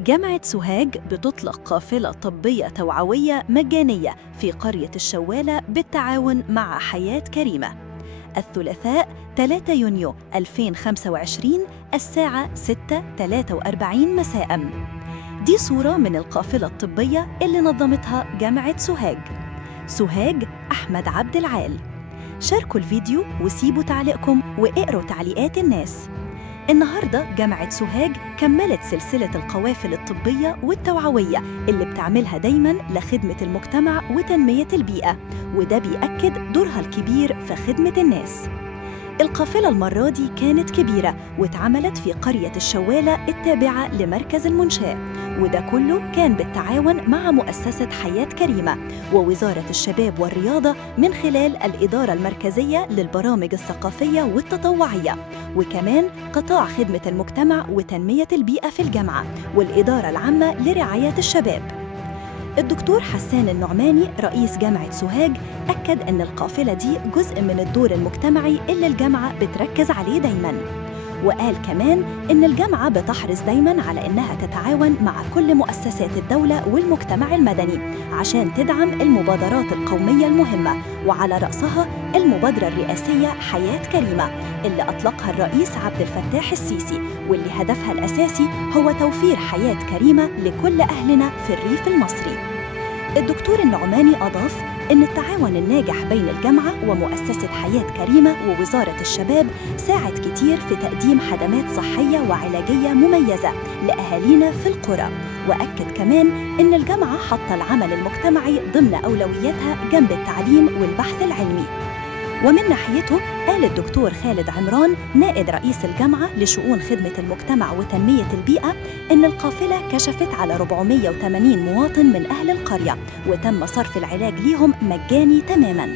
جامعة سوهاج بتطلق قافلة طبية توعوية مجانية في قرية الشوالة بالتعاون مع حياة كريمة. الثلاثاء 3 يونيو 2025 الساعة 6:43 مساءً. دي صورة من القافلة الطبية اللي نظمتها جامعة سوهاج. سوهاج أحمد عبد العال. شاركوا الفيديو وسيبوا تعليقكم واقروا تعليقات الناس. النهاردة جامعة سوهاج كملت سلسلة القوافل الطبية والتوعوية اللي بتعملها دايماً لخدمة المجتمع وتنمية البيئة، وده بيأكد دورها الكبير في خدمة الناس. القافلة المرة دي كانت كبيرة واتعملت في قرية الشوالة التابعة لمركز المنشاة، وده كله كان بالتعاون مع مؤسسة حياة كريمة ووزارة الشباب والرياضة من خلال الإدارة المركزية للبرامج الثقافية والتطوعية، وكمان قطاع خدمة المجتمع وتنمية البيئة في الجامعة والإدارة العامة لرعاية الشباب. الدكتور حسان النعماني رئيس جامعة سوهاج أكد أن القافلة دي جزء من الدور المجتمعي اللي الجامعة بتركز عليه دايماً، وقال كمان إن الجامعة بتحرص دايماً على إنها تتعاون مع كل مؤسسات الدولة والمجتمع المدني عشان تدعم المبادرات القومية المهمة، وعلى رأسها المبادرة الرئاسية حياة كريمة اللي أطلقها الرئيس عبد الفتاح السيسي، واللي هدفها الأساسي هو توفير حياة كريمة لكل أهلنا في الريف المصري. الدكتور النعماني أضاف إن التعاون الناجح بين الجامعة ومؤسسة حياة كريمة ووزارة الشباب ساعد كتير في تقديم خدمات صحية وعلاجية مميزة لأهالينا في القرى، وأكد كمان إن الجامعة حط العمل المجتمعي ضمن أولوياتها جنب التعليم والبحث العلمي. ومن ناحيته قال الدكتور خالد عمران نائب رئيس الجامعة لشؤون خدمة المجتمع وتنمية البيئة إن القافلة كشفت على 480 مواطن من أهل القرية وتم صرف العلاج ليهم مجاني تماماً.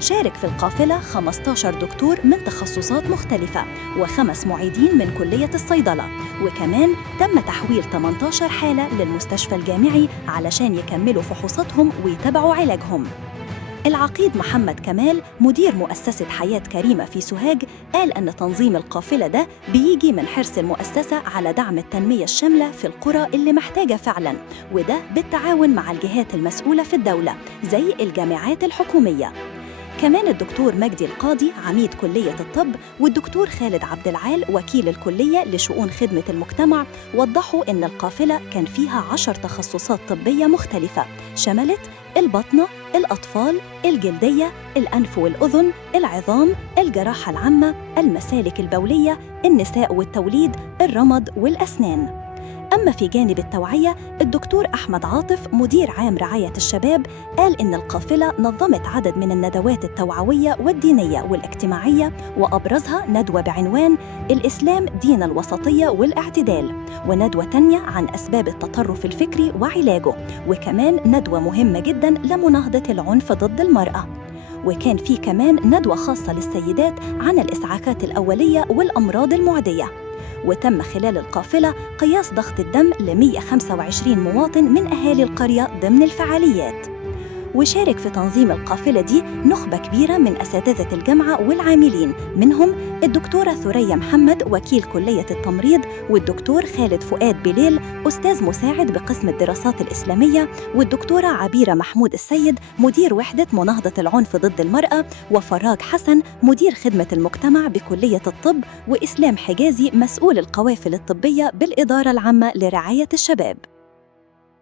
شارك في القافلة 15 دكتور من تخصصات مختلفة و5 معيدين من كلية الصيدلة، وكمان تم تحويل 18 حالة للمستشفى الجامعي علشان يكملوا فحوصاتهم ويتابعوا علاجهم. العقيد محمد كمال مدير مؤسسة حياة كريمة في سوهاج قال أن تنظيم القافلة ده بيجي من حرص المؤسسة على دعم التنمية الشاملة في القرى اللي محتاجة فعلاً، وده بالتعاون مع الجهات المسؤولة في الدولة زي الجامعات الحكومية. كمان الدكتور مجدي القاضي عميد كلية الطب والدكتور خالد عبد العال وكيل الكلية لشؤون خدمة المجتمع وضحوا إن القافلة كان فيها 10 تخصصات طبية مختلفة شملت البطنة، الأطفال، الجلدية، الأنف والأذن، العظام، الجراحة العامة، المسالك البولية، النساء والتوليد، الرمد والأسنان. أما في جانب التوعية الدكتور أحمد عاطف مدير عام رعاية الشباب قال إن القافلة نظمت عدد من الندوات التوعوية والدينية والاجتماعية، وأبرزها ندوة بعنوان الإسلام دين الوسطية والاعتدال، وندوة تانية عن أسباب التطرف الفكري وعلاجه، وكمان ندوة مهمة جداً لمناهضة العنف ضد المرأة. وكان في كمان ندوة خاصة للسيدات عن الإسعافات الأولية والأمراض المعدية. وتم خلال القافلة قياس ضغط الدم ل 125 مواطن من أهالي القرية ضمن الفعاليات. وشارك في تنظيم القافلة دي نخبة كبيرة من أساتذة الجامعة والعاملين، منهم الدكتورة ثريا محمد وكيل كلية التمريض، والدكتور خالد فؤاد بليل أستاذ مساعد بقسم الدراسات الإسلامية، والدكتورة عبيرة محمود السيد مدير وحدة مناهضة العنف ضد المرأة، وفراج حسن مدير خدمة المجتمع بكلية الطب، وإسلام حجازي مسؤول القوافل الطبية بالإدارة العامة لرعاية الشباب.